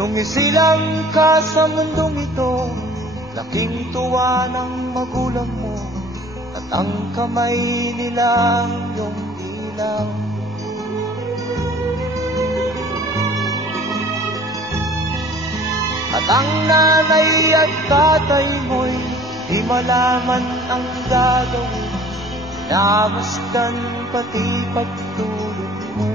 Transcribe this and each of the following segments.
Nung isilang ka sa mundong ito, laking tuwa ng magulang mo, at ang kamay nila iyong bilang. At ang nanay at tatay mo'y di malaman ang gagawin, namasdan pati pagtulog mo.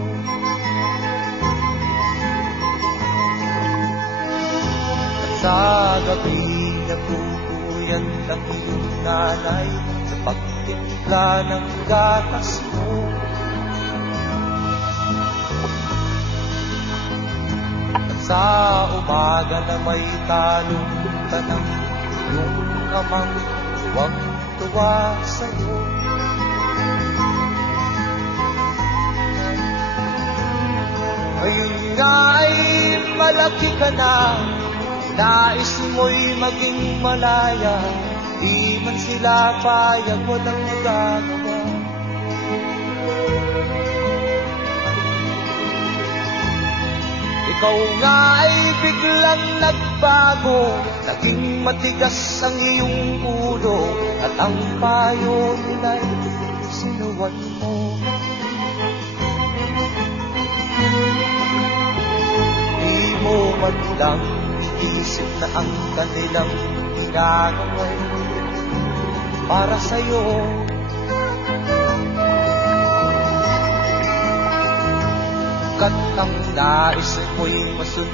At sa gabi nagpupuyan ang iyong nanay sa pagtimpla ng gatas mo. At sa umaga na may talong tanang iyong amang tuwang-tuwa sa'yo. Ngayon nga ay malaki ka na, nais mo'y maging malaya, di man sila payag, walang magagawa. Ikaw nga ay biglang nagbago, naging matigas ang iyong ulo, at ang payo nila'y sinuwan mo. Di mo man lang iisip na ang kanilang ginagaway para sa'yo. Kat ang nais mo'y masunod